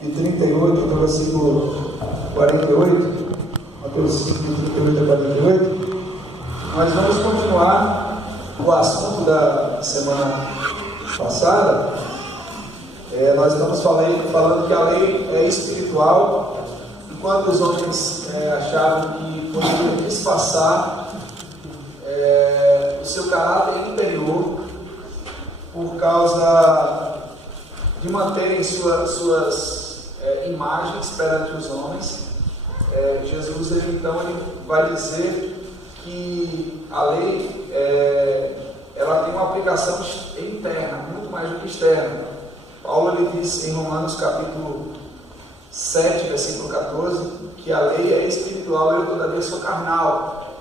de 38 até o versículo 48, Mateus 5, de 38 a 48, nós vamos continuar o assunto da semana passada. Nós estamos falando que a lei é espiritual, enquanto os homens achavam que poderiam disfarçar o seu caráter interior por causa de manterem suas imagens perante os homens. Jesus ele vai dizer que a lei ela tem uma aplicação interna, muito mais do que externa. Paulo ele diz em Romanos capítulo 7, versículo 14, que a lei é espiritual e eu todavia sou carnal.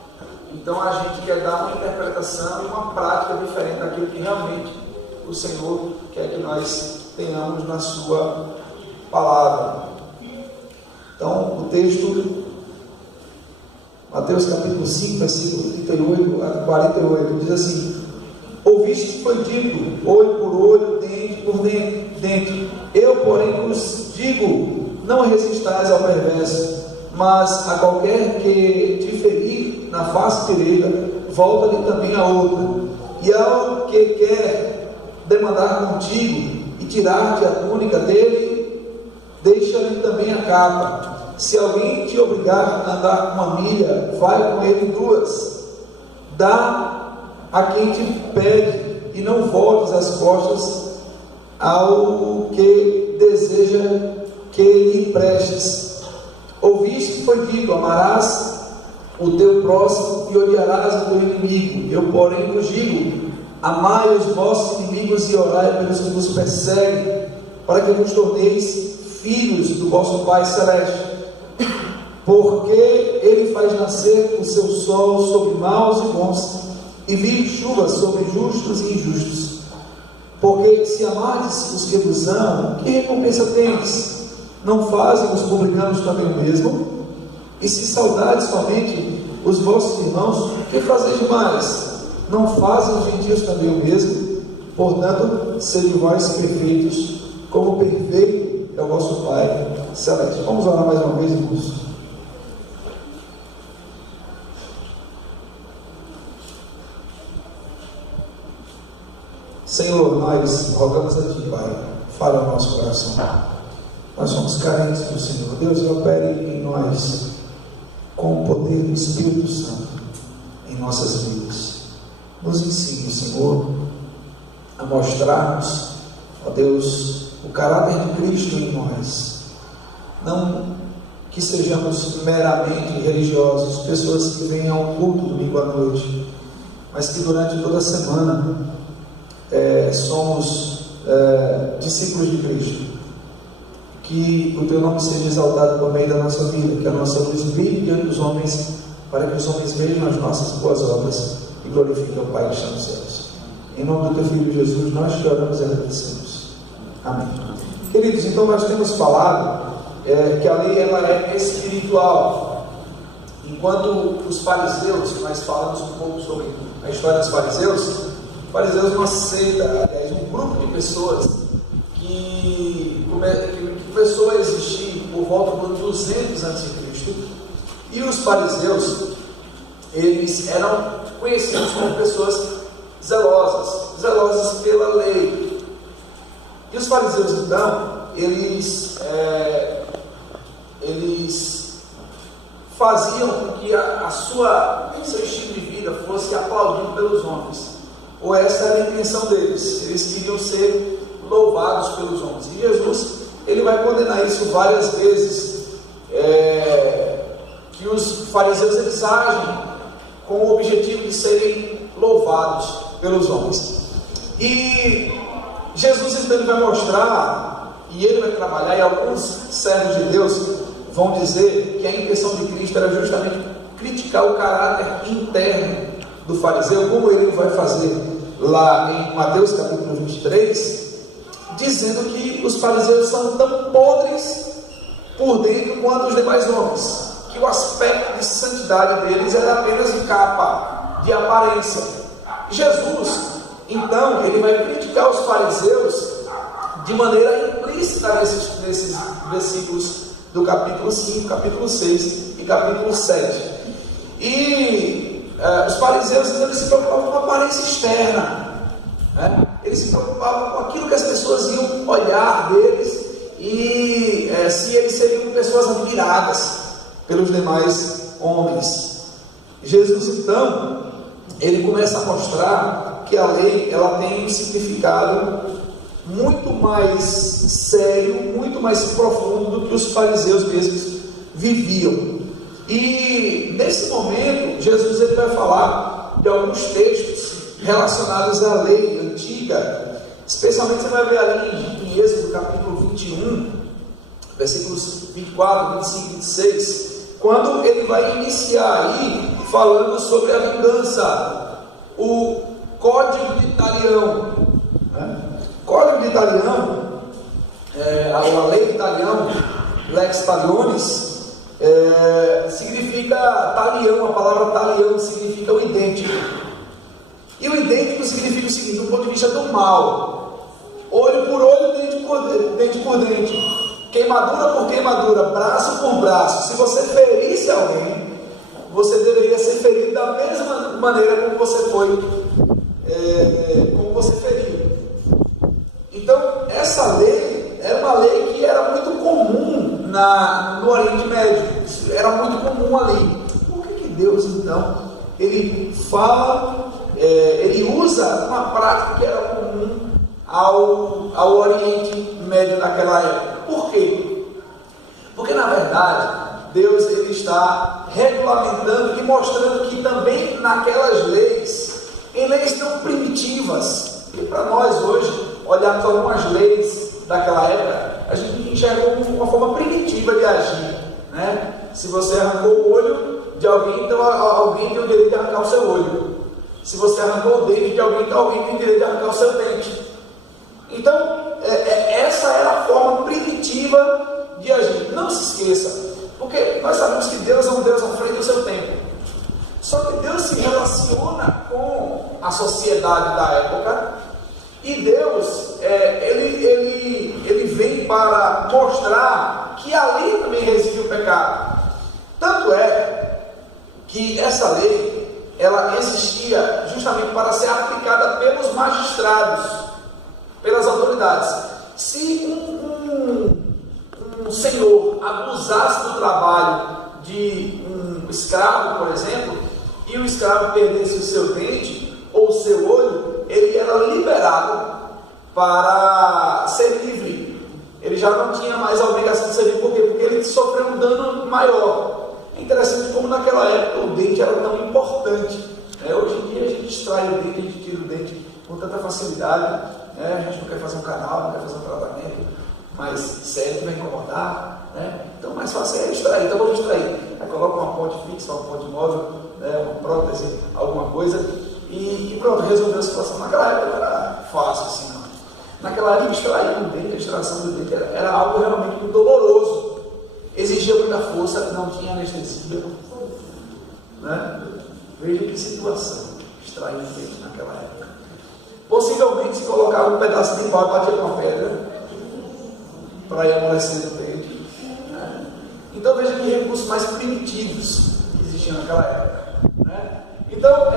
Então a gente quer dar uma interpretação e uma prática diferente daquilo que realmente o Senhor quer que nós tenhamos na sua palavra. Então o texto, Mateus capítulo 5, versículo 38 a 48, diz assim: ouviste que foi dito, olho por olho, dente por dente. Eu, porém, vos digo, não resistais ao perverso, mas a qualquer que te ferir na face direita, volta-lhe também a outra. E ao que quer demandar contigo e tirar-te a túnica dele, deixa-lhe também a capa. Se alguém te obrigar a andar uma milha, vai com ele 2. Dá a quem te pede, e não voltes as costas ao que deseja que lhe emprestes. Ouviste que foi dito: amarás o teu próximo e odiarás o teu inimigo. Eu, porém, vos digo: amai os vossos inimigos e orai pelos que vos perseguem, para que vos torneis filhos do vosso Pai Celeste. Porque ele faz nascer o seu sol sobre maus e bons, e vir chuva sobre justos e injustos. Porque se amardes os que vos amam, que recompensa tendes? Não fazem os publicanos também o mesmo? E se saudades somente os vossos irmãos, que fazeis mais? Não fazem os gentios também o mesmo? Portanto, sede vós perfeitos, como perfeito é o vosso Pai Celeste. Vamos orar mais uma vez, irmãos. Senhor, nós rogamos a Ti, Pai, fala ao nosso coração. Nós somos carentes do Senhor. Deus, opere em nós com o poder do Espírito Santo em nossas vidas. Nos ensine, Senhor, a mostrarmos, ó Deus, o caráter de Cristo em nós. Não que sejamos meramente religiosos, pessoas que vêm ao culto domingo à noite, mas que durante toda a semana somos discípulos de Cristo. Que o Teu nome seja exaltado por meio da nossa vida, que a nossa luz brilhe diante dos homens, para que os homens vejam as nossas boas obras e glorifiquem o Pai que está nos céus. Em nome do Teu Filho Jesus, nós te oramos e agradecemos. Amém. Queridos, então nós temos falado que a lei ela é espiritual. Enquanto os fariseus, nós falamos um pouco sobre a história dos fariseus, uma seita, aliás, um grupo de pessoas que começou a existir por volta do 200 a.C. E os fariseus, eles eram conhecidos como pessoas zelosas pela lei. E os fariseus, então, eles faziam com que seu estilo de vida fosse aplaudido pelos homens. Ou essa era a intenção deles, eles queriam ser louvados pelos homens. E Jesus, ele vai condenar isso várias vezes, que os fariseus eles agem com o objetivo de serem louvados pelos homens. E Jesus então ele vai mostrar, e ele vai trabalhar, e alguns servos de Deus vão dizer que a intenção de Cristo era justamente criticar o caráter interno do fariseu, como ele vai fazer lá em Mateus capítulo 23, dizendo que os fariseus são tão podres por dentro quanto os demais homens, que o aspecto de santidade deles era apenas de capa, de aparência. Jesus, então, ele vai criticar os fariseus de maneira implícita nesses versículos do capítulo 5, capítulo 6 e capítulo 7. E os fariseus, então, eles se preocupavam com a aparência externa, né? Eles se preocupavam com aquilo que as pessoas iam olhar deles e se eles seriam pessoas admiradas pelos demais homens. Jesus, então, ele começa a mostrar que a lei, ela tem um significado muito mais sério, muito mais profundo do que os fariseus mesmos viviam. E nesse momento, Jesus ele vai falar de alguns textos relacionados à lei antiga, especialmente você vai ver ali em Êxodo capítulo 21, versículos 24, 25 e 26, quando ele vai iniciar aí falando sobre a vingança, o Código de Italião, né? Código de Italião, a lei de Italião, Lex Talionis, significa talião, a palavra talião significa o idêntico. E o idêntico significa o seguinte, do ponto de vista do mal: olho por olho, dente por dente, queimadura por queimadura, braço por braço. Se você ferisse alguém, você deveria ser ferido da mesma maneira como você feriu. Então, essa lei era uma lei que era muito comum no Oriente Médio, era muito comum ali. Por que Deus, então, ele fala, ele usa uma prática que era comum ao Oriente Médio naquela época? Por quê? Porque, na verdade, Deus ele está regulamentando e mostrando que também naquelas leis, em leis tão primitivas, e para nós hoje, olharmos algumas leis daquela época, a gente enxerga como uma forma primitiva de agir, né? Se você arrancou o olho de alguém, então alguém tem o direito de arrancar o seu olho. Se você arrancou o dente de alguém, então alguém tem o direito de arrancar o seu dente. Então, essa era a forma primitiva de agir. Não se esqueça, porque nós sabemos que Deus é um Deus à frente do seu tempo. Só que Deus se relaciona com a sociedade da época, e Deus, ele vem para mostrar que ali também reside o pecado. Tanto é que essa lei, ela existia justamente para ser aplicada pelos magistrados, pelas autoridades. Se um senhor abusasse do trabalho de um escravo, por exemplo, e o escravo perdesse o seu dente ou o seu olho, ele era liberado para ser livre. Ele já não tinha mais a obrigação de servir. Por quê? Porque ele sofreu um dano maior. É interessante como naquela época o dente era tão importante. Hoje em dia a gente extrai o dente, a gente tira o dente com tanta facilidade. A gente não quer fazer um canal, não quer fazer um tratamento mais sério que vai incomodar. Então mais fácil é extrair. Então vamos extrair. Aí coloca uma ponte fixa, uma ponte móvel, uma prótese, alguma coisa. E pronto, resolveu a situação. Naquela época não era fácil assim, não. Naquela época, extrair o dente, a extração do dente era algo realmente muito doloroso, exigia muita força, não tinha anestesia, né? Veja que situação, extrair o dente naquela época. Possivelmente se colocava um pedaço de pau e batia com a pedra para ir amolecendo o dente, né? Então veja que recursos mais primitivos que existiam naquela época, né? Então,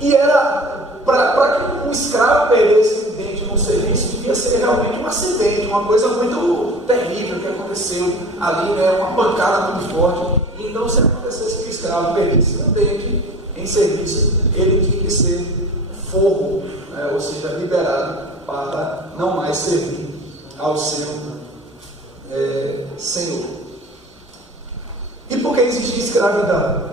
e era para que um escravo perdesse um dente num serviço, devia ser realmente um acidente, uma coisa muito terrível que aconteceu ali, uma pancada muito forte. E então, se acontecesse que o escravo perdesse um dente em serviço, ele tinha que ser forro, ou seja, liberado para não mais servir ao seu senhor. E por que existia escravidão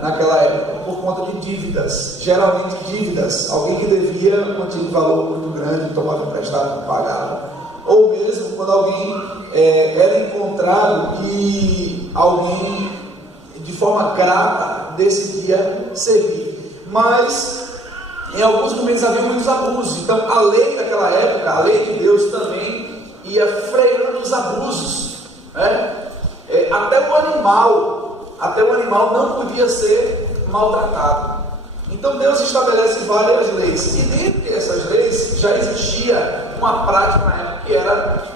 naquela época? Por conta de dívidas, geralmente dívidas, alguém que devia um antigo valor muito grande, tomava emprestado, não pagava, ou mesmo quando alguém era encontrado e alguém de forma grata decidia servir. Mas em alguns momentos havia muitos abusos, então a lei daquela época, a lei de Deus também ia freando os abusos, Até o animal não podia ser maltratado. Então Deus estabelece várias leis, e dentre essas leis já existia uma prática na época que era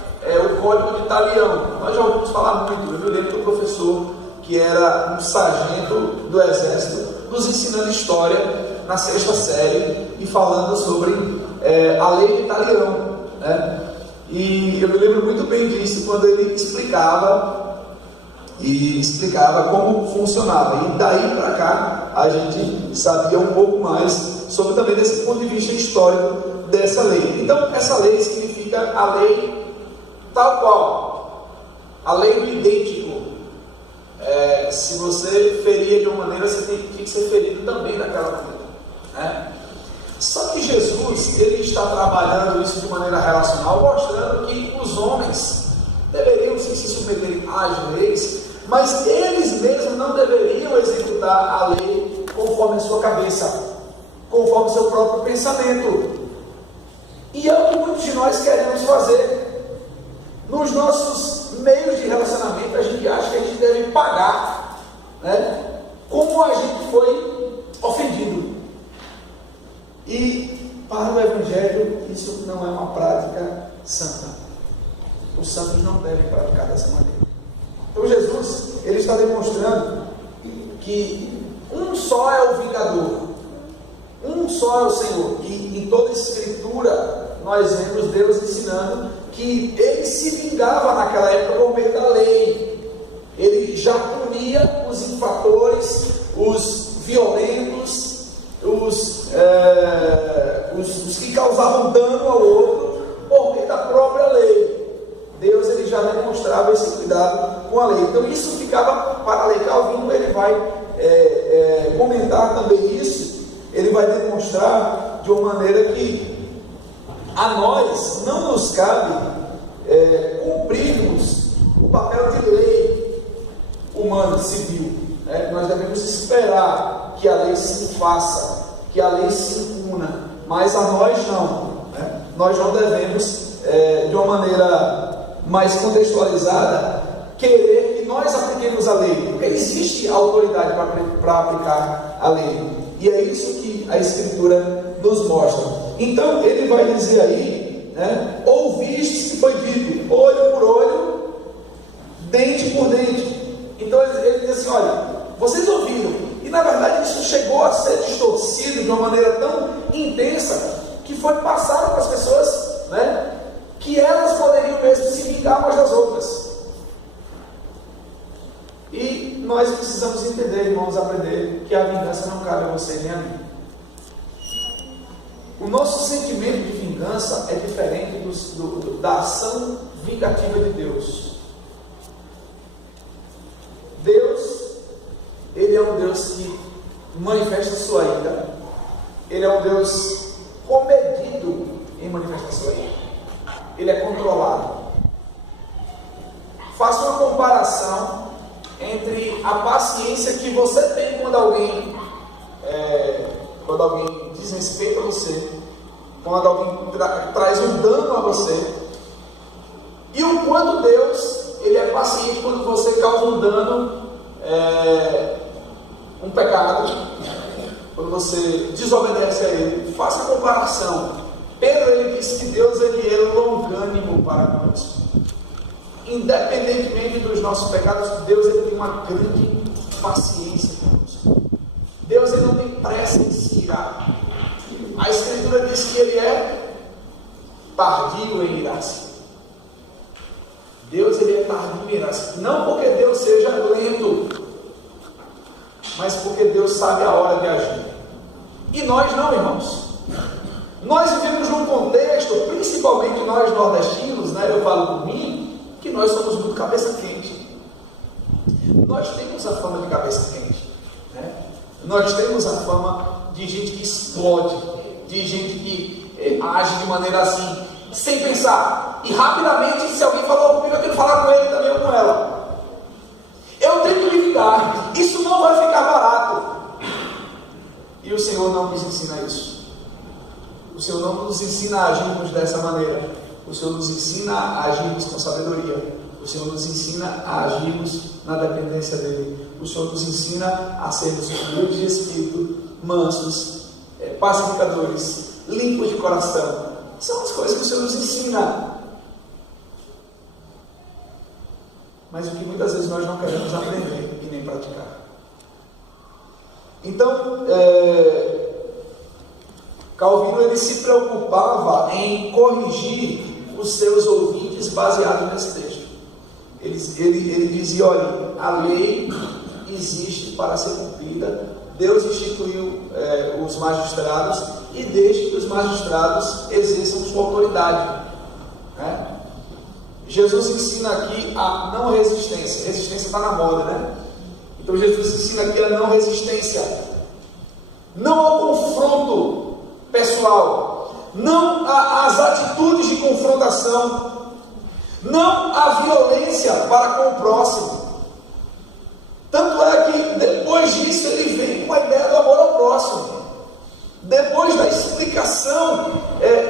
o Código de Talião. Nós já ouvimos falar muito. Eu me lembro do professor que era um sargento do exército nos ensinando história na 6ª série e falando sobre a lei de Talião, né? E eu me lembro muito bem disso quando ele explicava como funcionava, e daí para cá a gente sabia um pouco mais sobre também desse ponto de vista histórico dessa lei. Então essa lei significa a lei tal qual, a lei do idêntico. Se você feria de uma maneira, você tinha que ser ferido também daquela maneira, né? Só que Jesus, ele está trabalhando isso de maneira relacional, mostrando que os homens deveriam sim se submeter às leis, mas eles mesmos não deveriam executar a lei conforme a sua cabeça, conforme o seu próprio pensamento. E é o que muitos de nós queremos fazer. Nos nossos meios de relacionamento, a gente acha que a gente deve pagar, né, como a gente foi ofendido. E para o Evangelho, isso não é uma prática santa. Os santos não devem praticar dessa maneira. Então Jesus, ele está demonstrando que um só é o vingador, um só é o Senhor. E em toda a Escritura nós vemos Deus ensinando que ele se vingava naquela época por meio da lei. Ele já punia os infratores, os violentos, os que causavam dano ao outro por meio da própria lei. Deus, ele já demonstrava esse cuidado com a lei. Então isso ficava para a lei. Calvino, ele vai comentar também isso. Ele vai demonstrar de uma maneira que a nós não nos cabe cumprirmos o papel de lei humana, civil, né? Nós devemos esperar que a lei se faça, que a lei se impuna, mas a nós não, né? Nós não devemos, de uma maneira mais contextualizada, querer que nós apliquemos a lei, porque existe autoridade para aplicar a lei, e é isso que a Escritura nos mostra. Então ele vai dizer aí, né, ouvistes que foi dito, olho por olho, dente por dente. Então ele diz assim, olha, vocês ouviram, e na verdade isso chegou a ser distorcido de uma maneira tão intensa, que foi passado para as pessoas, né, que elas poderiam mesmo se vingar umas das outras. E nós precisamos entender, irmãos, aprender que a vingança não cabe a você nem a mim. O nosso sentimento de vingança é diferente da ação vingativa de Deus. Deus, ele é um Deus que manifesta sua ira. Ele é um Deus comedido em manifestar sua ira. Ele é controlado. Faça uma comparação entre a paciência que você tem quando alguém desrespeita você, quando alguém traz um dano a você, e o quanto Deus, ele é paciente quando você causa um dano, um pecado, quando você desobedece a ele. Faça a comparação. Pedro, ele disse que Deus, ele é longânimo para conosco. Independentemente dos nossos pecados, Deus, ele tem uma grande paciência conosco. Deus, ele não tem pressa em se irar. A Escritura diz que ele é tardio em irar-se. Deus, ele é tardio em irar-se. Não porque Deus seja lento, mas porque Deus sabe a hora de agir. E nós não, irmãos. Nós vivemos num contexto, principalmente nós nordestinos, né? Eu falo por mim, que nós somos muito cabeça quente. Nós temos a fama de cabeça quente, né? Nós temos a fama de gente que explode, de gente que age de maneira assim, sem pensar, e rapidamente, se alguém falou comigo, eu tenho que falar com ele também ou com ela. Eu tenho que me vingar. Isso não vai ficar barato. E o Senhor não nos ensina isso. O Senhor não nos ensina a agirmos dessa maneira. O Senhor nos ensina a agirmos com sabedoria. O Senhor nos ensina a agirmos na dependência dEle. O Senhor nos ensina a sermos humildes de espírito mansos, pacificadores, limpos de coração. São as coisas que o Senhor nos ensina. Mas o que muitas vezes nós não queremos aprender e nem praticar. Então, Calvino ele se preocupava em corrigir os seus ouvintes baseado nesse texto. Ele dizia: olha, a lei existe para ser cumprida, Deus instituiu os magistrados e deixe que os magistrados exerçam sua autoridade, né? Jesus ensina aqui a não resistência. Resistência está na moda, né? Então Jesus ensina aqui a não resistência, não ao confronto pessoal, não às atitudes de confrontação, não à violência para com o próximo. Tanto é que depois disso ele vem com a ideia do amor ao próximo. Depois da explicação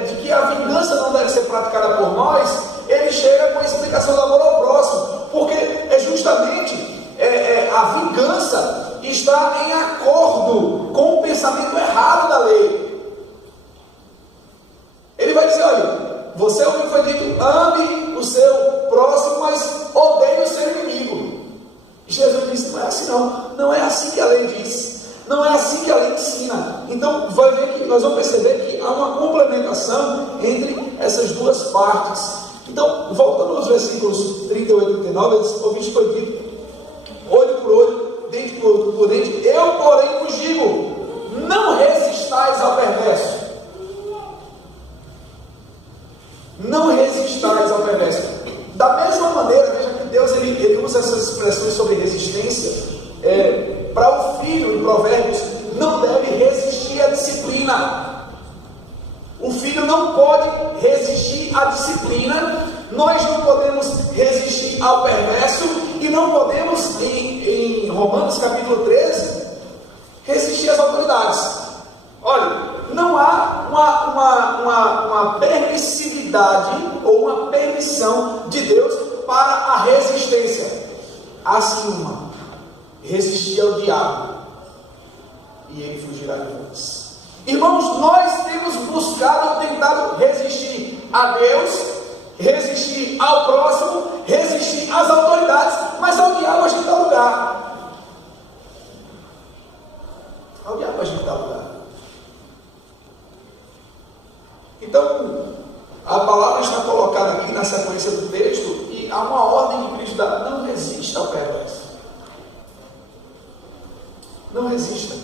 de que a vingança não deve ser praticada por nós, ele chega com a explicação do amor ao próximo, porque é justamente a vingança está em acordo com o pensamento errado da lei. Ele vai dizer: olha, você ouviu que foi dito, ame o seu próximo, mas odeie o seu inimigo. Jesus disse: não é assim não, não é assim que a lei diz, não é assim que a lei ensina. Então vai ver que nós vamos perceber que há uma complementação entre essas duas partes. Então, voltando aos versículos 38 e 39, ouviste foi dito, olho por olho, dente por dente, eu porém vos digo, não resistais ao perverso. Não resistais ao perverso. Da mesma maneira, veja que Deus ele usa essas expressões sobre resistência. Para o filho, em Provérbios, não deve resistir à disciplina. O filho não pode resistir à disciplina. Nós não podemos resistir ao perverso. E não podemos, em Romanos capítulo 13, resistir às autoridades. Olha, não há uma permissividade ou uma permissão de Deus para a resistência. Há sim uma: resistir ao diabo e ele fugirá de vós. Irmãos, nós temos buscado, tentado resistir a Deus, resistir ao próximo, resistir às autoridades, mas ao diabo a gente dá lugar. Ao diabo a gente dá lugar. Então, a palavra está colocada aqui na sequência do texto e há uma ordem que Cristo dá: não resista ao perverso. Não resista.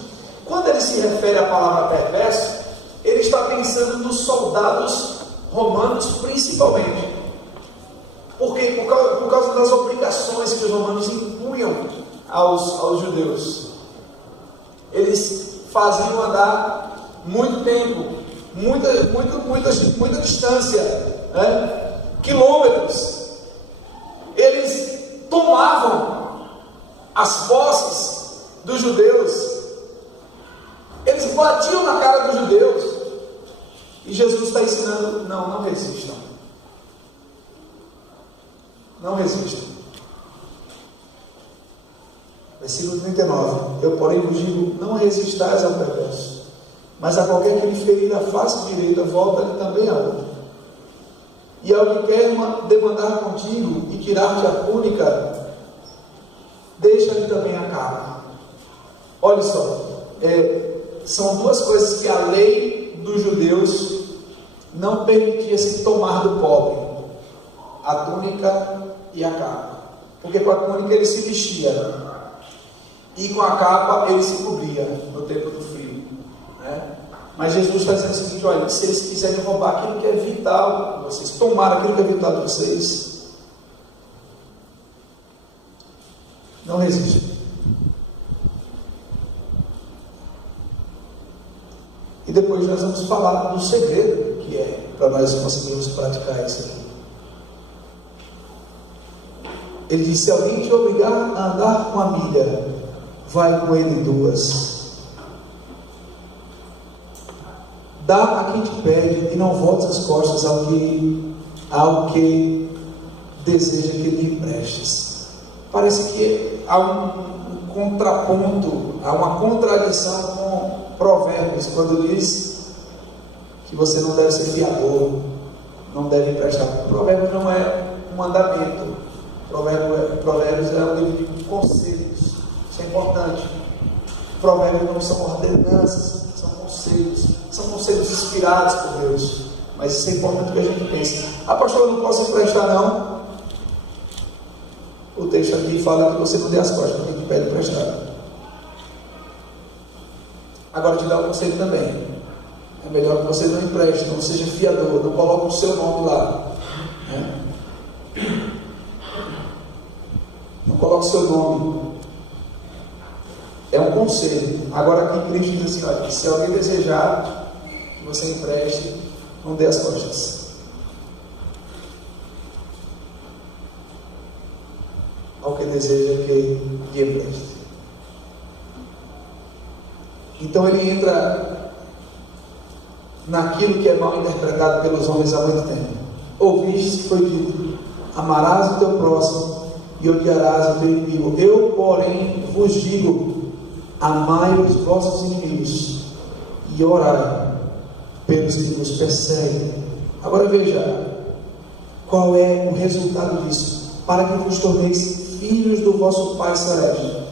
Quando ele se refere à palavra perverso, ele está pensando nos soldados romanos principalmente. Porque por causa das obrigações que os romanos impunham aos judeus. Eles faziam andar muito tempo, muita distância, né? Quilômetros. Eles tomavam as posses dos judeus. Eles batiam na cara dos judeus. E Jesus está ensinando: não resistam. Não resistam. Versículo 39. Eu, porém, vos digo: não resistais ao perverso, mas a qualquer que lhe ferir a face direita, volta-lhe também a outra. E ao que quer demandar contigo e tirar-te a túnica, deixa-lhe também a capa. Olha só, são duas coisas que a lei dos judeus não permitia se tomar do pobre: a túnica e a capa. Porque com a túnica ele se vestia e com a capa ele se cobria no tempo do frio, né? Mas Jesus está dizendo o seguinte: olha, se eles quiserem roubar aquilo que é vital de vocês, tomar aquilo que é vital de vocês, não resistam. E depois nós vamos falar do segredo que é para nós conseguirmos praticar isso aqui. Ele disse: se alguém te obrigar a andar com a milha, vai com ele 2. Dá a quem te pede e não voltes as costas ao que deseja que lhe emprestes. Parece que há um contraponto, há uma contradição com Provérbios, quando diz que você não deve ser fiador, não deve emprestar. Provérbios não é um mandamento. Provérbios é um livro de conselhos. Isso é importante. Provérbios não são ordenanças, são conselhos inspirados por Deus. Mas isso é importante que a gente pense. Pastor, eu não posso emprestar não. O texto aqui fala que você não dê as costas para quem te pede emprestado. Agora te dá um conselho também. É melhor que você não empreste, não seja fiador, não coloque o seu nome lá. Não coloque o seu nome. É um conselho. Agora aqui Cristo diz assim, olha, se alguém desejar que você empreste, não dê as costas. Ao que deseja que empreste. Então ele entra naquilo que é mal interpretado pelos homens há muito tempo. Ouviste que foi dito: amarás o teu próximo e odiarás o teu inimigo. Eu, porém, vos digo: amai os vossos inimigos e orai pelos que vos perseguem. Agora veja, qual é o resultado disso? Para que vos torneis filhos do vosso Pai Celeste,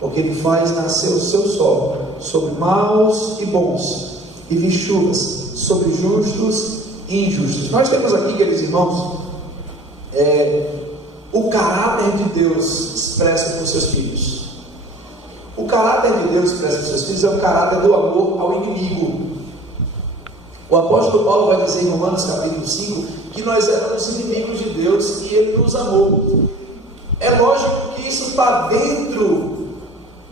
porque Ele faz nascer o seu sol sobre maus e bons, e lhe chuvas sobre justos e injustos. Nós temos aqui, queridos irmãos, o caráter de Deus expresso por seus filhos. O caráter de Deus expresso por seus filhos é o caráter do amor ao inimigo. O apóstolo Paulo vai dizer em Romanos capítulo 5 que nós éramos inimigos de Deus e Ele nos amou. É lógico que isso está dentro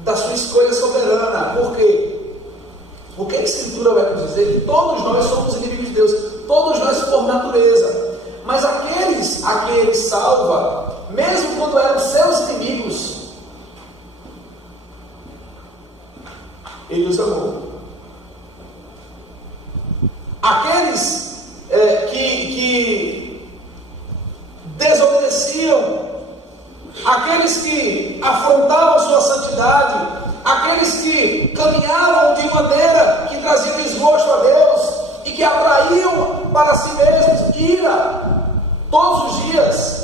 da sua escolha soberana. Por quê? Porque a Escritura vai nos dizer que todos nós somos inimigos de Deus, todos nós por natureza. Mas aqueles a quem Ele salva, mesmo quando eram seus inimigos, Ele os amou. Aqueles que desobedeciam, aqueles que afrontavam sua santidade, aqueles que caminhavam de maneira que traziam desgosto a Deus e que atraíam para si mesmos ira todos os dias.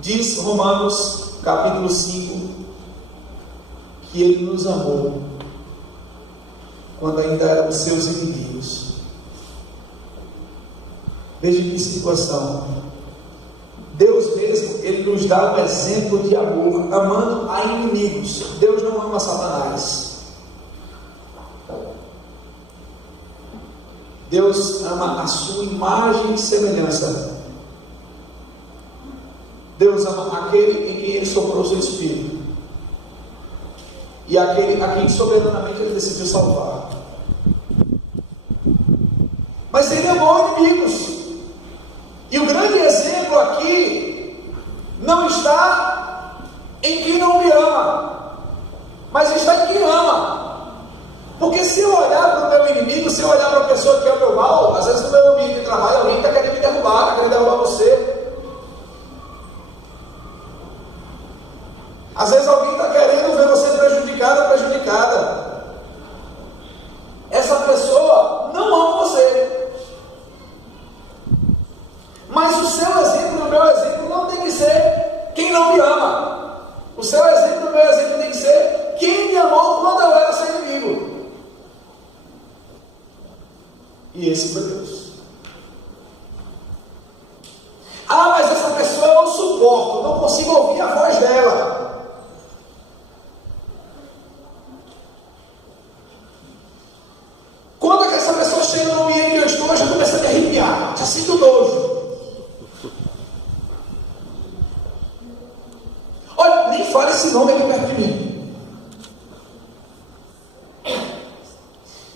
Diz Romanos capítulo 5 que Ele nos amou quando ainda éramos seus inimigos. Veja que situação. Deus mesmo, Ele nos dá um exemplo de amor, amando a inimigos. Deus não ama Satanás. Deus ama a sua imagem e semelhança. Deus ama aquele em quem Ele soprou o seu Espírito, e aquele a quem soberanamente Ele decidiu salvar. Mas Ele amou inimigos. E o grande exemplo aqui não está em quem não me ama, mas está em quem ama. Porque se eu olhar para o meu inimigo, se eu olhar para a pessoa que é o meu mal, às vezes no meu ambiente de trabalho alguém está querendo me derrubar, está querendo derrubar você. Às vezes alguém está querendo ver você prejudicado ou prejudicada. Essa pessoa não ama você. Mas o seu exemplo e o meu exemplo não tem que ser quem não me ama. O seu exemplo e o meu exemplo tem que ser quem me amou quando eu era seu inimigo. E esse foi Deus. Mas essa pessoa eu não suporto, não consigo ouvir a voz dela. Quando é que essa pessoa chega no ambiente que eu estou, eu já começo a me arrepiar, já sinto nojo. Olha, nem fale esse nome aqui perto de mim.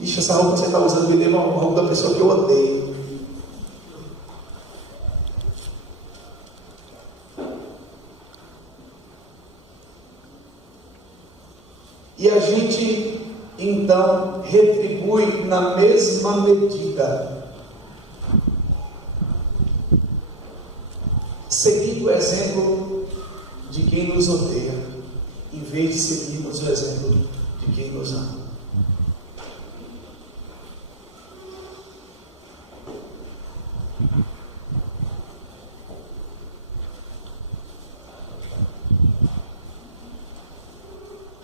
Ixi, essa roupa que você está usando me lembra uma roupa da pessoa que eu odeio. E a gente então retribui na mesma medida, seguindo o exemplo de quem quem nos odeia, em vez de seguirmos o exemplo de quem nos ama.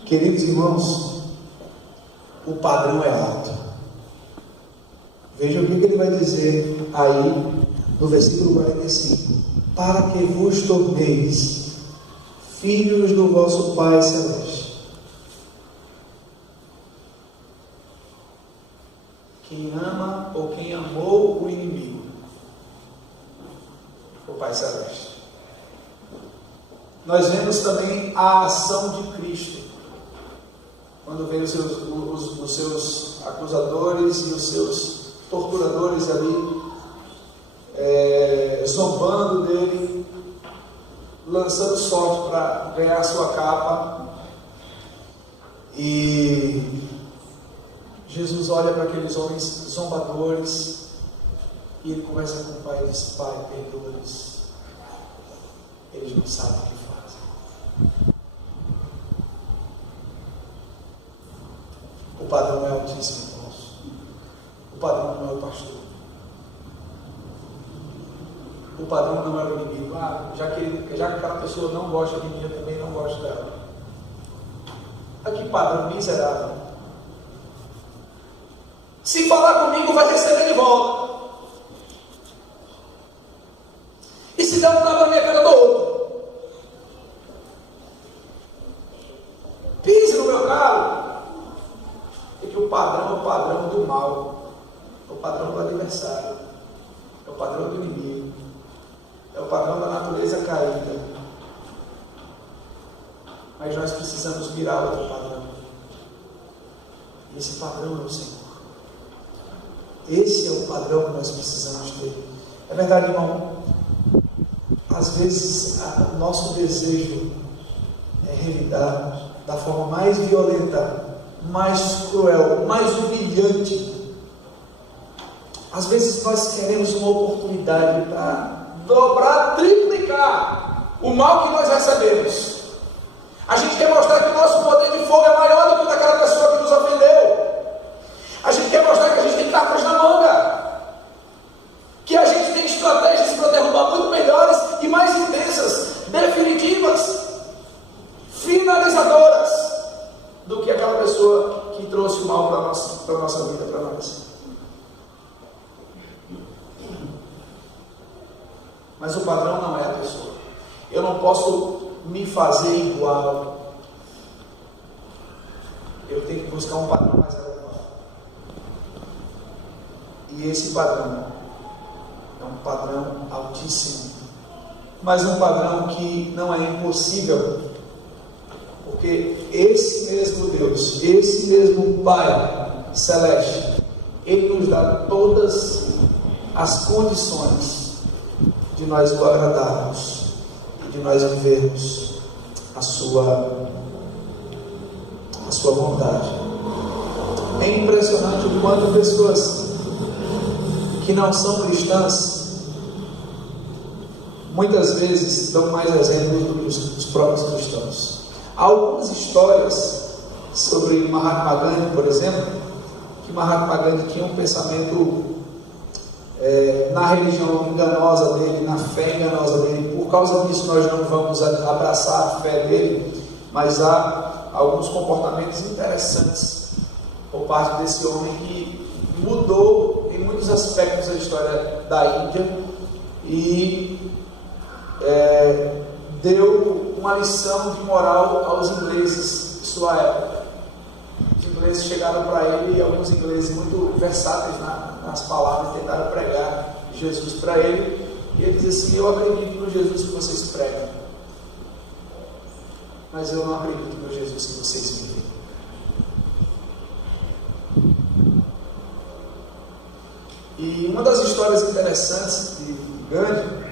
Queridos irmãos, o padrão é alto. Veja o que ele vai dizer aí no versículo 45. Para que vos torneis filhos do vosso Pai Celeste. Quem ama ou quem amou o inimigo? O Pai Celeste. Nós vemos também a ação de Cristo. Quando veio os seus acusadores e os seus torturadores ali, zombando dele, lançando sorte para ganhar a sua capa. E Jesus olha para aqueles homens zombadores e ele conversa com o Pai e diz: Pai, perdoa-lhes, eles não sabem o que fazem. O padrão é altíssimo, irmãos. O padrão não é o pastor. O padrão não é o inimigo. Já que aquela pessoa não gosta de mim, eu também não gosto dela. Que padrão miserável. Se falar comigo, vai receber de volta. E se der um tapa na minha cara, eu dou outro. Pise no meu carro. Porque o padrão é o padrão do mal, é o padrão do adversário, é o padrão do inimigo, é o padrão da natureza caída. Mas nós precisamos mirar outro padrão. E esse padrão é o Senhor. Esse é o padrão que nós precisamos ter. É verdade, irmão? Às vezes o nosso desejo é revidar da forma mais violenta, mais cruel, mais humilhante. Às vezes nós queremos uma oportunidade para dobrar, triplicar o mal que nós recebemos. A gente quer mostrar que o nosso poder de fogo é maior do que o daquela pessoa que nos ofendeu. A gente quer mostrar que a gente tem tapas na manga, que a gente tem estratégias para derrubar muito melhores e mais intensas, definitivas, finalizadoras, do que aquela pessoa que trouxe o mal para a nossa vida, para nós. Mas o padrão não é a pessoa. Eu não posso me fazer igual. Eu tenho que buscar um padrão mais elevado. E esse padrão é um padrão altíssimo, mas um padrão que não é impossível, porque esse mesmo Deus, esse mesmo Pai Celeste, Ele nos dá todas as condições de nós o agradarmos e de nós vivermos a sua vontade. É impressionante o quanto pessoas que não são cristãs muitas vezes dão mais exemplos do que os próprios cristãos. Há algumas histórias sobre Mahatma Gandhi, por exemplo, que Mahatma Gandhi tinha um pensamento na religião enganosa dele, na fé enganosa dele. Por causa disso nós não vamos abraçar a fé dele, mas há alguns comportamentos interessantes por parte desse homem que mudou em muitos aspectos a história da Índia e deu uma lição de moral aos ingleses de sua época. Os ingleses chegaram para ele, e alguns ingleses muito versáteis nas palavras tentaram pregar Jesus para ele, e ele diz assim: eu acredito no Jesus que vocês pregam, mas eu não acredito no Jesus que vocês vivem. E uma das histórias interessantes de Gandhi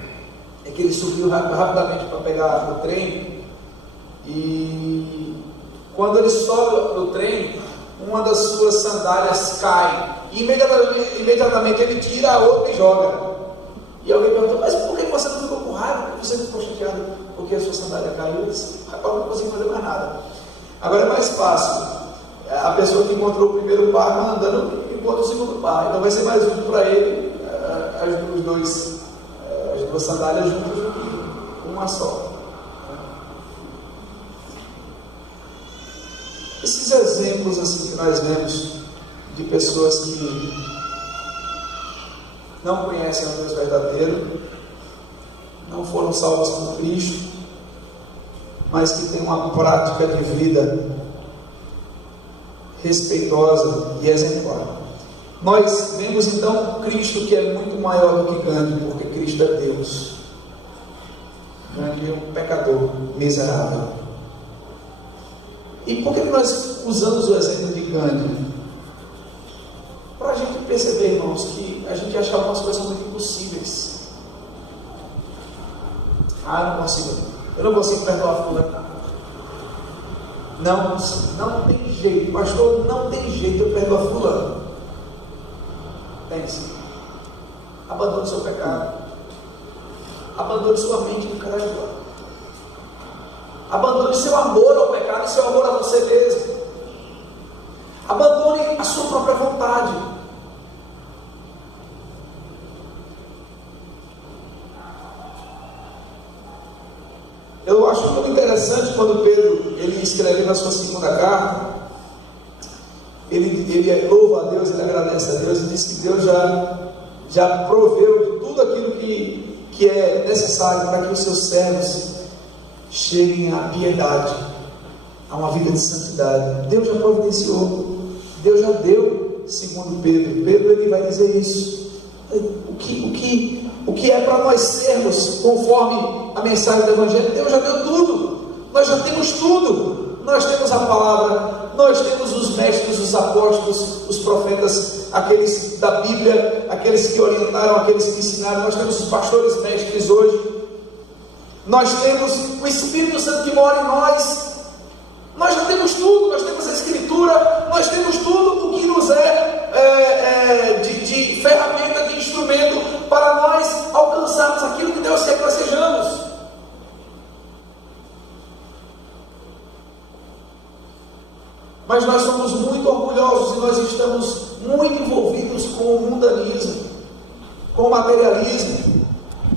é que ele subiu rapidamente para pegar o trem, e quando ele sobe no trem, uma das suas sandálias cai, e imediatamente ele tira a outra e joga. E alguém perguntou: mas por que você não ficou com raiva? Por que você não ficou chateado? Porque porque a sua sandália caiu. Eu disse: rapaz, não consigo fazer mais nada. Agora é mais fácil. A pessoa que encontrou o primeiro par andando encontra o segundo par. Então vai ser mais útil para ele as duas sandálias juntas do que uma só. Esses exemplos assim que nós vemos de pessoas que não conhecem o Deus verdadeiro, não foram salvas por Cristo, mas que têm uma prática de vida respeitosa e exemplar. Nós vemos então Cristo, que é muito maior do que Gandhi, porque Cristo é Deus. Gandhi é um pecador miserável. E por que nós usamos o exemplo de Gandhi? Para a gente perceber, irmãos, que a gente achava umas coisas muito impossíveis. Eu não consigo perdoar fulano. Não tem jeito, pastor, não tem jeito eu perdoar fulano. Pense, abandone seu pecado, abandone sua mente no caralho. Abandone seu amor ao pecado e seu amor a você mesmo. Abandone a sua própria vontade. Eu acho muito interessante quando Pedro, ele escreve na sua segunda carta, ele louva a Deus, ele agradece a Deus e diz que Deus já proveu de tudo aquilo que é necessário para que os seus servos cheguem à piedade, a uma vida de santidade. Deus já providenciou, Deus já deu, segundo Pedro. Pedro ele vai dizer isso. O que é para nós sermos conforme a mensagem do Evangelho? Deus já deu tudo. Nós já temos tudo. Nós temos a palavra, nós temos os mestres, os apóstolos, os profetas, aqueles da Bíblia, aqueles que orientaram, aqueles que ensinaram. Nós temos os pastores mestres hoje. Nós temos o Espírito Santo que mora em nós. Nós já temos tudo. Nós temos a Escritura. Nós temos tudo o que nos de ferramenta, de instrumento para nós alcançarmos aquilo que Deus quer que nós sejamos. Mas nós somos muito orgulhosos e nós estamos muito envolvidos com o mundanismo, com o materialismo.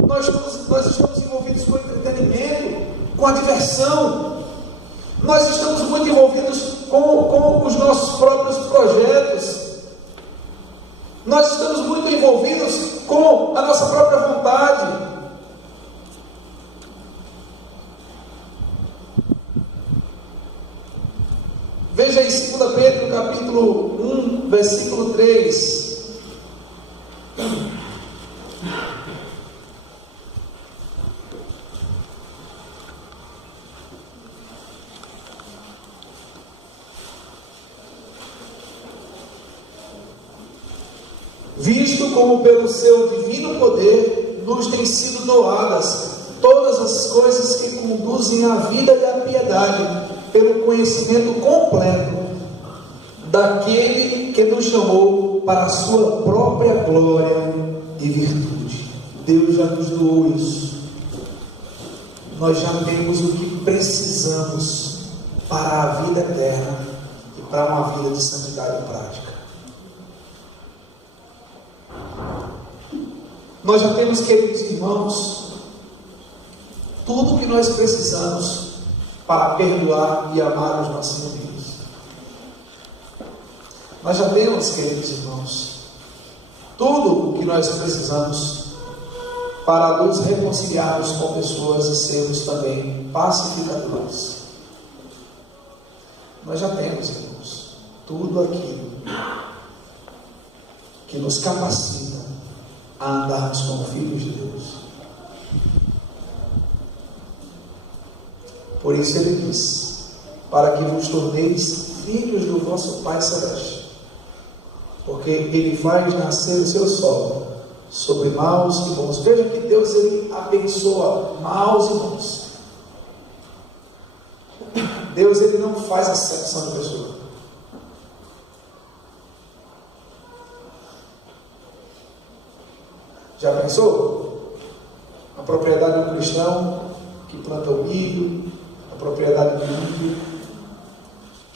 Nós estamos envolvidos com o entretenimento, com a diversão. Nós estamos muito envolvidos com os nossos próprios projetos. Nós estamos muito envolvidos com a nossa própria vontade. Veja em 2 Pedro, capítulo 1, versículo 3. Visto como pelo seu divino poder nos têm sido doadas todas as coisas que conduzem à vida e à piedade, pelo conhecimento completo daquele que nos chamou para a sua própria glória e virtude. Deus já nos doou isso. Nós já temos o que precisamos para a vida eterna e para uma vida de santidade prática. Nós já temos, queridos irmãos, tudo o que nós precisamos para perdoar e amar os nossos inimigos. Nós já temos, queridos irmãos, tudo o que nós precisamos para nos reconciliarmos com pessoas e sermos também pacificadores. Nós já temos, irmãos, tudo aquilo que nos capacita a andarmos como filhos de Deus. Por isso ele diz: para que vos torneis filhos do vosso Pai Celeste, porque ele faz nascer o seu sol sobre maus e bons. Veja que Deus ele abençoa maus e bons. Deus ele não faz acepção de pessoa. Já pensou? A propriedade de um cristão que planta o milho, a propriedade do ímpio,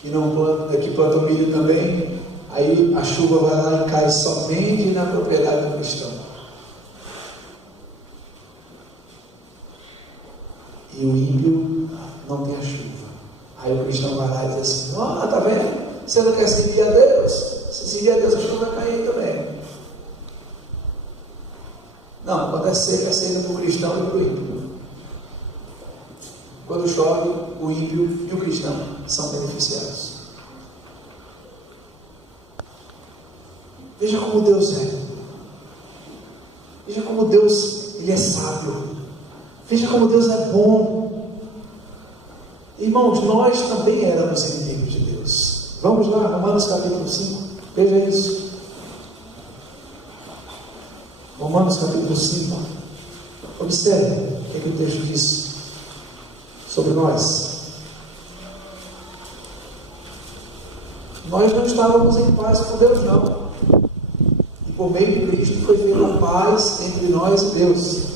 que não planta, que planta o milho também, aí a chuva vai lá e cai somente na propriedade do cristão. E o ímpio não tem a chuva. Aí o cristão vai lá e diz assim: ó, tá vendo? Você não quer seguir a Deus? Se seguir a Deus, a chuva vai cair também. Não, quando é seca para o cristão e para o ímpio. Quando chove, o ímpio e o cristão são beneficiados. Veja como Deus é. Veja como Deus, Ele é sábio. Veja como Deus é bom. Irmãos, nós também éramos inimigos de Deus. Vamos lá, Romanos capítulo 5. Veja isso. Romanos capítulo 5. Observe o que o texto diz sobre nós. Nós não estávamos em paz com Deus, não. E por meio de Cristo foi feita a paz entre nós e Deus.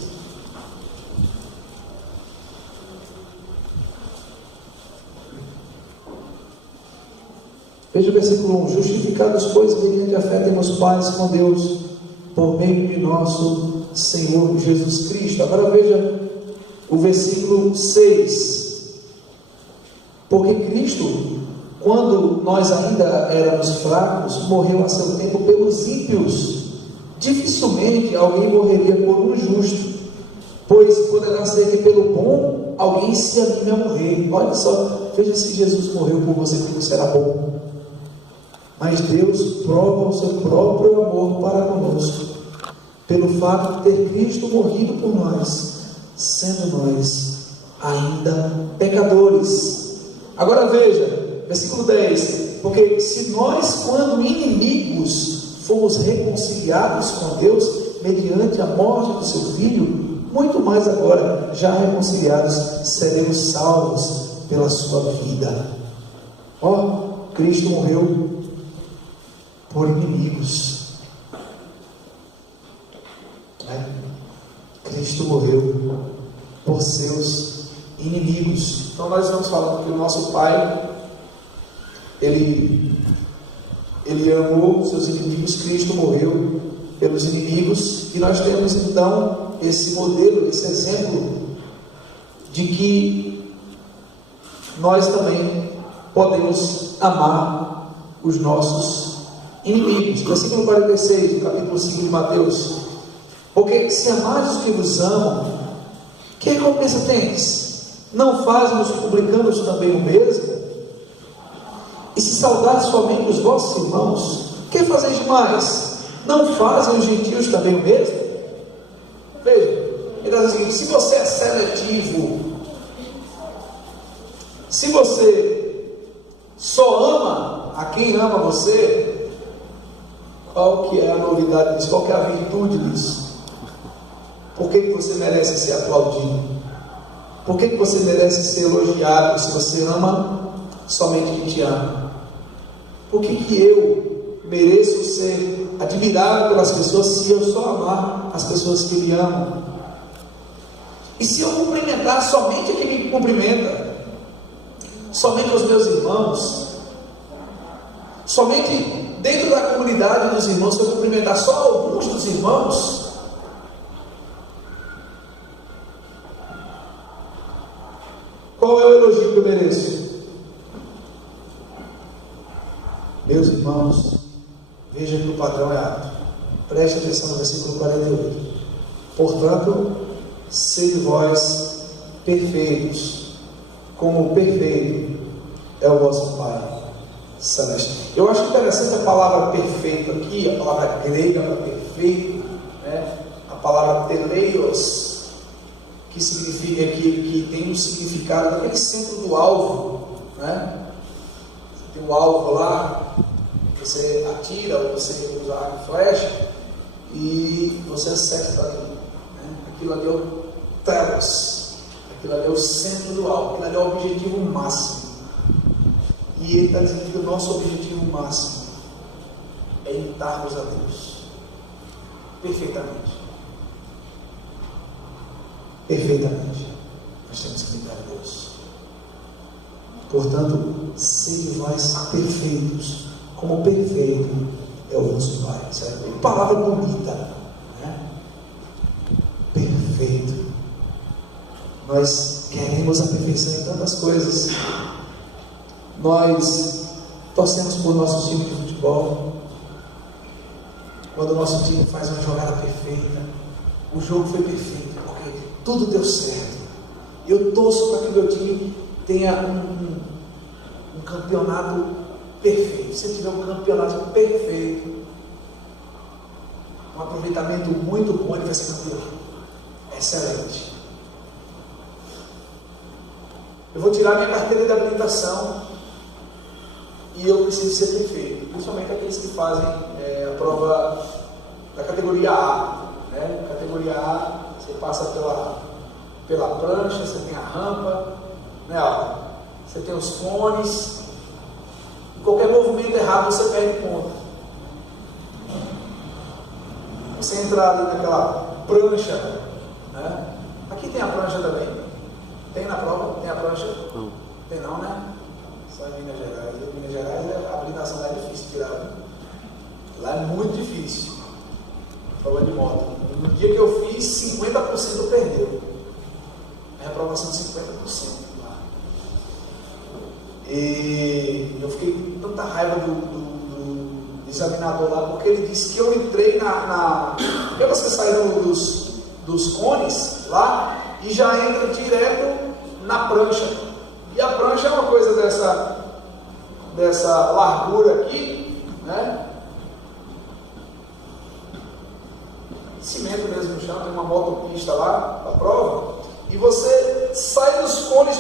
Veja o versículo 1: justificados, pois, mediante a fé, temos paz com Deus, por meio de nosso Senhor Jesus Cristo. Agora veja o versículo 6: porque Cristo, quando nós ainda éramos fracos, morreu a seu tempo pelos ímpios. Dificilmente alguém morreria por um justo, pois poderá ser que pelo bom alguém se anime a morrer. Olha só, veja se Jesus morreu por você porque você era bom. Mas Deus prova o seu próprio amor para conosco, pelo fato de ter Cristo morrido por nós, sendo nós ainda pecadores. Agora veja, versículo 10: porque se nós, quando inimigos, fomos reconciliados com Deus, mediante a morte do seu Filho, muito mais agora, já reconciliados, seremos salvos pela sua vida. Ó, Cristo morreu por inimigos. Cristo morreu por seus inimigos. Então nós estamos falando que o nosso Pai, Ele amou seus inimigos. Cristo morreu pelos inimigos. E nós temos então esse modelo, esse exemplo de que nós também podemos amar os nossos inimigos. Versículo 46 do capítulo 5 de Mateus: porque se amardes os que vos amam, que recompensa tendes? Não fazem os publicanos também o mesmo? E se saudardes somente os vossos irmãos, que fazeis demais? Não fazem os gentios também o mesmo? Veja, ele diz o seguinte: se você é seletivo, se você só ama a quem ama você, qual que é a novidade disso? Qual que é a virtude disso? Por que você merece ser aplaudido? Por que você merece ser elogiado se você ama somente quem te ama? Por que eu mereço ser admirado pelas pessoas se eu só amar as pessoas que me amam? E se eu cumprimentar somente quem me cumprimenta, somente os meus irmãos, somente dentro da comunidade dos irmãos, se eu cumprimentar só alguns dos irmãos, qual é o elogio que eu mereço? Meus irmãos, veja que o padrão é alto. Preste atenção no versículo 48. Portanto, sede vós perfeitos, como perfeito é o vosso Pai celeste. Eu acho interessante a palavra perfeito aqui, a palavra grega para perfeito, né? A palavra teleios, que significa que tem um significado daquele centro do alvo, né? Você tem um alvo lá, você atira ou você usa arco e flecha e você acerta ali, né? Aquilo ali é o telos, aquilo ali é o centro do alvo, aquilo ali é o objetivo máximo. E ele está dizendo que o nosso objetivo máximo é imitarmos a Deus perfeitamente. Perfeitamente. nós temos que imitar Deus. Portanto, sede vós perfeitos, como perfeito é o vosso Pai. Certo? Que palavra bonita, né? Perfeito. Nós queremos a perfeição em tantas coisas. Nós torcemos por nosso time de futebol. Quando o nosso time faz uma jogada perfeita, o jogo foi perfeito, porque tudo deu certo. Eu torço para que o meu time tenha um campeonato perfeito. Se tiver um campeonato perfeito, um aproveitamento muito bom, ele vai ser campeão. Excelente. Eu vou tirar minha carteira de habilitação e eu preciso ser perfeito. Principalmente aqueles que fazem a prova da categoria A. Né? Categoria A, você passa pela prancha, você tem a rampa, né? Você tem os cones. Qualquer movimento errado você perde ponto. Você entrar ali naquela prancha, né? Aqui tem a prancha também. Tem na prova? Tem a prancha? Não. Tem não, né? Só em Minas Gerais. Em Minas Gerais a habilitação lá é difícil tirar. Né? Lá é muito difícil. Prova de moto. No dia que eu fiz, 50% perdeu. A reprovação de 50% lá. E eu fiquei com tanta raiva do examinador lá, porque ele disse que eu entrei porque você sai dos cones lá e já entra direto na prancha. E a prancha é uma coisa dessa largura aqui, né? Cimento mesmo no chão, tem uma motopista lá, a prova, e você sai dos cones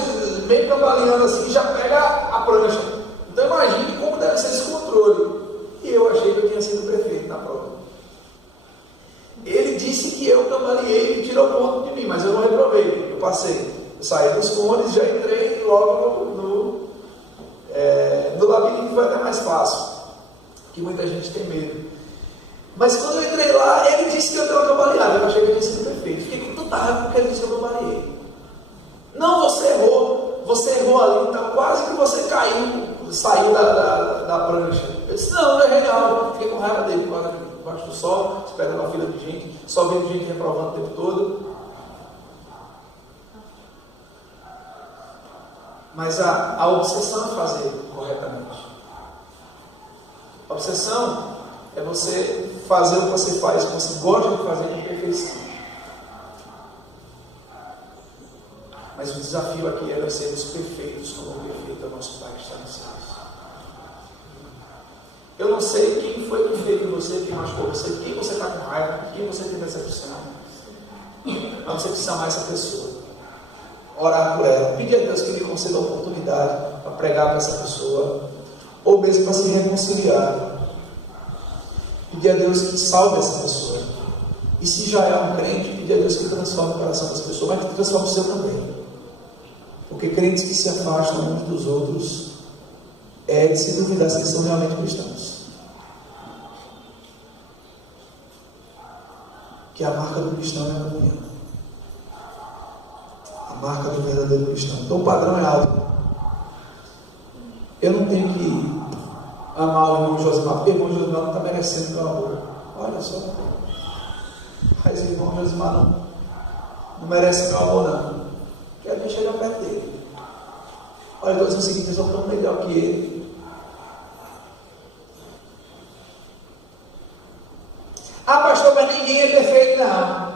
meio cambaleando assim e já pega a prancha. Então imagine como deve ser esse controle. E eu achei que eu tinha sido perfeito na prova. Ele disse que eu cambaleei e tirou ponto de mim, mas eu não reprovei, eu passei. Eu saí dos cones, já entrei logo no labirinto, que vai até mais fácil, que muita gente tem medo. Mas quando eu entrei lá, ele disse que eu estava cambaleado. Eu achei que eu tinha sido perfeito. Fiquei com tanta raiva porque ele disse que eu cambaleei. Não, você errou ali, tá? Quase que você saiu da prancha. Eu disse, não é real. Fiquei com raiva dele, embaixo do sol, esperando uma fila de gente, só vendo gente reprovando o tempo todo. Mas a obsessão é fazer corretamente. A obsessão é você fazer o que você faz, o que você gosta de fazer com perfeição. Mas o desafio aqui é nós sermos perfeitos, como perfeito é o nosso Pai que está nos céus. Eu não sei quem foi que fez em você, quem machucou você, quem você está com raiva, quem você tem decepção. Mas você precisa amar essa pessoa. Orar por ela, pedir a Deus que lhe conceda a oportunidade para pregar para essa pessoa, ou mesmo para se reconciliar. Pedir a Deus que salve essa pessoa. E se já é um crente, pedir a Deus que transforme o coração dessa pessoa, mas que transforme o seu também. Porque crentes que se afastam uns dos outros, é de se duvidar se eles são realmente cristãos. Que a marca do cristão é a comunhão. A marca do verdadeiro cristão. Então o padrão é alto. Eu não tenho que amar o irmão Josimar, porque o irmão Josimar não está merecendo meu amor. Olha só. Mas o irmão Josimar não merece meu amor, não. Quero nem chegar perto dele. Olha, eu estou dizendo o seguinte, eu sou tão melhor que ele. Ah, pastor, mas ninguém é perfeito, não.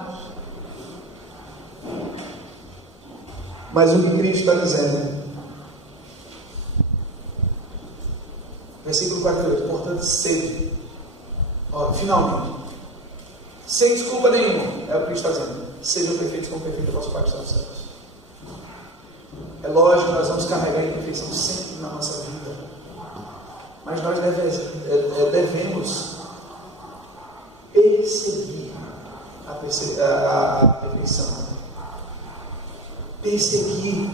Mas o que Cristo está dizendo, versículo 48, portanto, sede, finalmente, sem desculpa nenhuma, é o que Cristo está dizendo, sejam perfeitos como perfeito o vosso Pai que está nos céus. É lógico, nós vamos carregar a imperfeição sempre na nossa vida, mas nós devemos perseguir a perfeição. Perseguir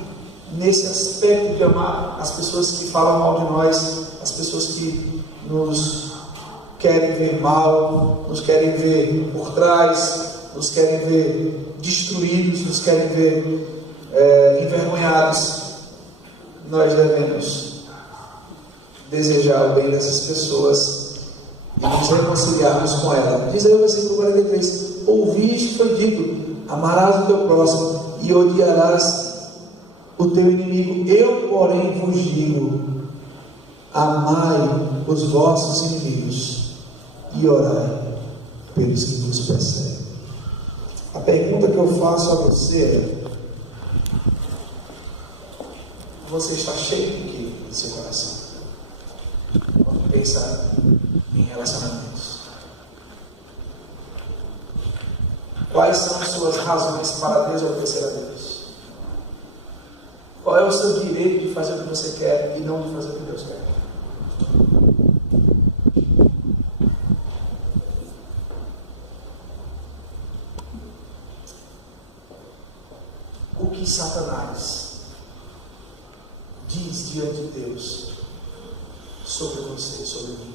nesse aspecto de amar as pessoas que falam mal de nós, as pessoas que nos querem ver mal, nos querem ver por trás, nos querem ver destruídos, nos querem ver envergonhados, nós devemos desejar o bem dessas pessoas e nos reconciliarmos com ela. Diz aí o versículo 43: ouviste, foi dito, amarás o teu próximo e odiarás o teu inimigo. Eu, porém, vos digo, amai os vossos inimigos e orai pelos que vos perseguem. A pergunta que eu faço a você é: você está cheio de quê no seu coração? Quando pensa em relacionamentos, quais são as suas razões para desobedecer a Deus? Qual é o seu direito de fazer o que você quer e não de fazer o que Deus quer? O que Satanás diz diante de Deus sobre você, sobre mim?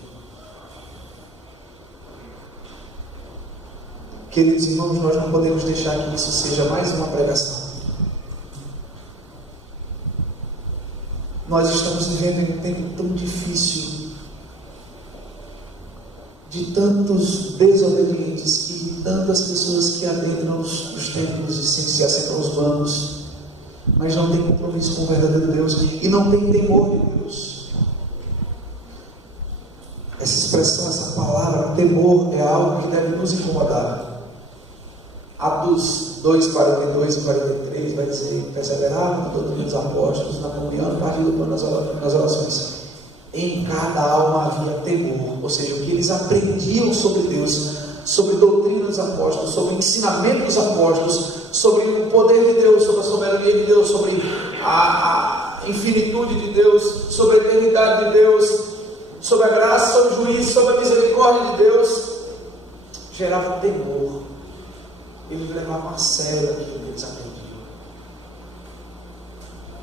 Queridos irmãos, nós não podemos deixar que isso seja mais uma pregação. Nós estamos vivendo em um tempo tão difícil, de tantos desobedientes e tantas pessoas que atendem aos templos e se assentam aos bancos, mas não tem compromisso com o verdadeiro Deus e não tem temor de Deus. Essa expressão, essa palavra, temor, é algo que deve nos incomodar. Atos 2, 42 e 43 vai dizer: perseveravam na doutrina dos apóstolos, na comunhão, no partido do pão, nas orações. Em cada alma havia temor, ou seja, o que eles aprendiam sobre Deus, sobre a doutrina dos apóstolos, sobre o ensinamento dos apóstolos, sobre o poder de Deus, sobre a soberania de Deus, sobre a infinitude de Deus, sobre a eternidade de Deus, sobre a graça, sobre o juízo, sobre a misericórdia de Deus, gerava temor. Eles levavam a sério aquilo que eles aprendiam.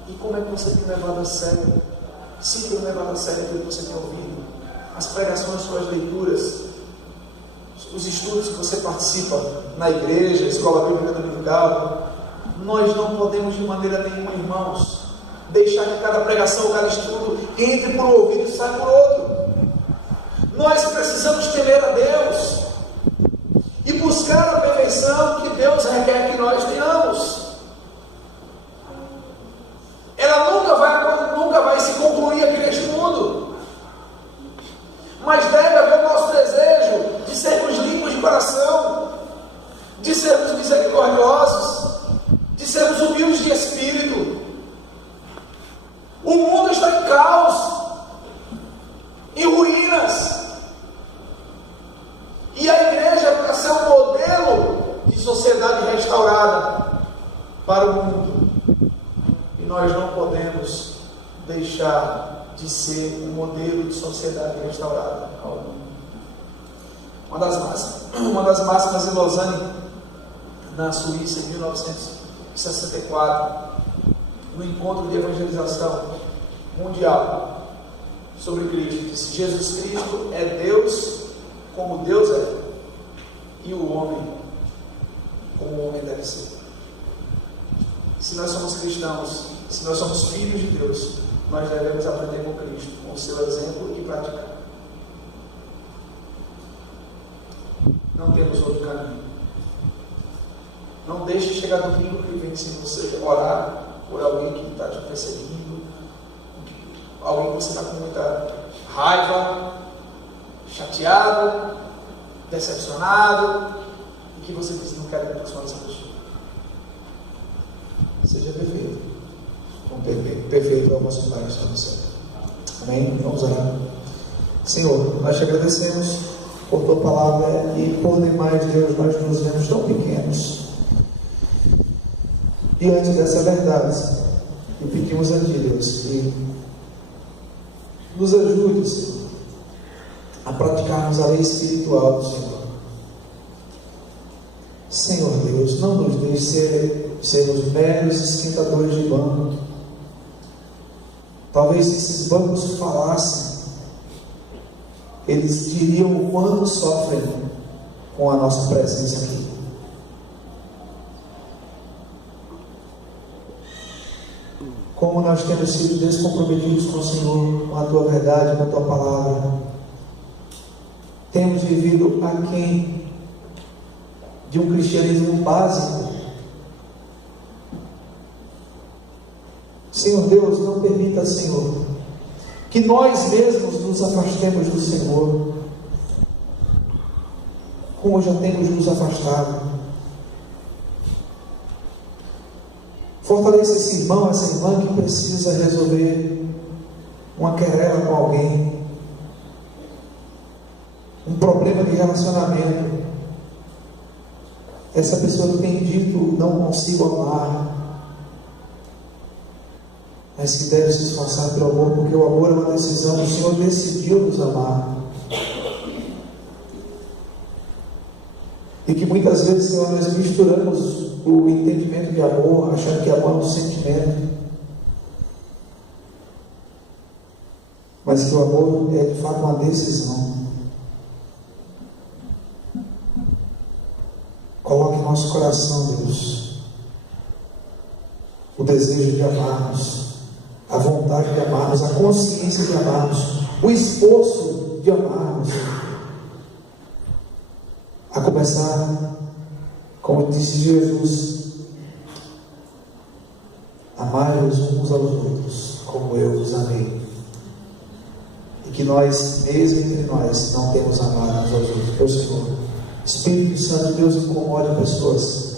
E como é que você tem levado a sério? Se tem levado a sério aquilo que você tem ouvido, as pregações, suas leituras, os estudos que você participa na igreja, escola bíblica dominical, nós não podemos de maneira nenhuma, irmãos, deixar que cada pregação, cada estudo entre por um ouvido e saia por outro. Nós precisamos temer a Deus e buscar a perfeição que Deus requer que nós tenhamos. Ela nunca vai se concluir aqui neste mundo, mas deve haver o nosso desejo de sermos limpos de coração, de sermos misericordiosos, de sermos humildes de espírito. O mundo está em caos, em ruínas, e a igreja é para ser um modelo de sociedade restaurada para o mundo. E nós não podemos deixar de ser um modelo de sociedade restaurada ao mundo. Uma das máximas em Lausanne, na Suíça, em 1964, no encontro de evangelização mundial sobre Cristo, disse: Jesus Cristo é Deus como Deus é, e o homem como o homem deve ser. Se nós somos cristãos, se nós somos filhos de Deus, nós devemos aprender com Cristo, com o seu exemplo, e praticar. Não temos outro caminho. Não deixe chegar domingo que vem sem você orar por alguém que está te perseguindo, alguém que você está com muita raiva, chateado, decepcionado, e que você diz: não quero continuar essa pessoa. Seja perfeito, como perfeito é o nosso Pai que está no céu. Amém? Vamos orar. Senhor, nós te agradecemos por tua palavra e por demais, Deus, nós nos vemos tão pequenos diante dessa verdade, e pedimos a ti, Deus, que nos ajude, Senhor, a praticarmos a lei espiritual do Senhor. Senhor Deus, não nos deixe sermos meros esquentadores de banco. Talvez se esses bancos falassem, eles diriam o quanto sofrem com a nossa presença aqui. como nós temos sido descomprometidos com o Senhor, com a Tua verdade, com a Tua palavra. Temos vivido aquém de um cristianismo básico. Senhor Deus, não permita, Senhor, que nós mesmos nos afastemos do Senhor, como já temos nos afastado. Fortaleça esse irmão, essa irmã que precisa resolver uma querela com alguém, um problema de relacionamento. Essa pessoa que tem dito: não consigo amar, mas que deve se esforçar pelo amor, porque o amor é uma decisão. O Senhor decidiu nos amar. E que muitas vezes, Senhor, nós misturamos o entendimento de amor, achando que amor é um sentimento, mas que o amor é de fato uma decisão. Coloque em nosso coração, Deus, o desejo de amarmos, a vontade de amarmos, a consciência de amarmos, o esforço de amarmos. A começar, como disse Jesus: amai-vos uns aos outros, como eu vos amei. E que nós, mesmo entre nós, não temos amado uns aos outros. Meu Senhor, Espírito Santo, Deus, incomode pessoas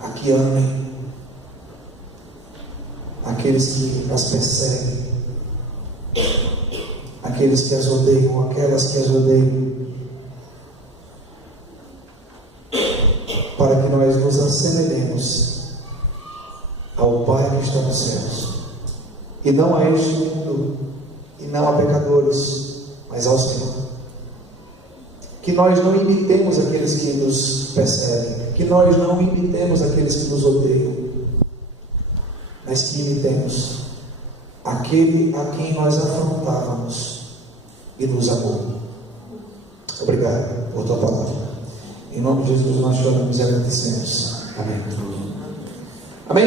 a que amem aqueles que as perseguem, aqueles que as odeiam, aquelas que as odeiam, para que nós nos assemelhemos ao Pai que está nos céus, e não a este mundo, e não a pecadores, mas ao Senhor. Que nós não imitemos aqueles que nos perseguem, que nós não imitemos aqueles que nos odeiam, mas que imitemos aquele a quem nós afrontávamos e nos amou. Obrigado por tua palavra. Em nome de Jesus nós choramos e agradecemos. Amém. Amém.